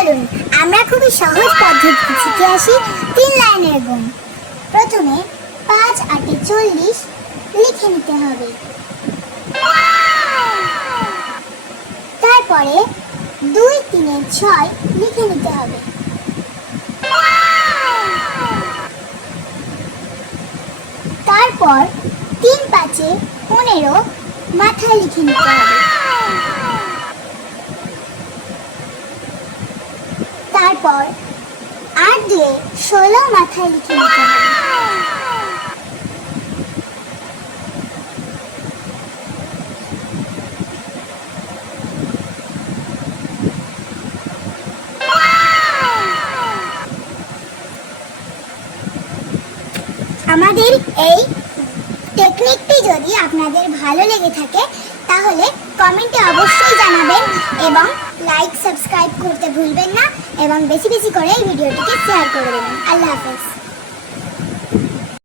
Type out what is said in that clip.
চলুন আমরা খুবই সহজ পদ্ধতি শিখে আসি 3 লাইনের গুণ। প্রথমে 5 8 40 লিখে নিতে হবে। তারপরে 2 3 6 লিখে নিতে হবে। তারপর 3 5 15 মাথায় লিখে নিতে হবে। তারপর 8 2 16 মাথায় লিখে নিতে হবে। আমাদের এই টেকনিকটি যদি আপনাদের ভালো লেগে থাকে তাহলে কমেন্টে অবশ্যই জানাবেন এবং লাইক সাবস্ক্রাইব করতে ভুলবেন না এবং বেশি বেশি করে এই ভিডিওটিকে শেয়ার করে দেবেন। আল্লাহ হাফেজ।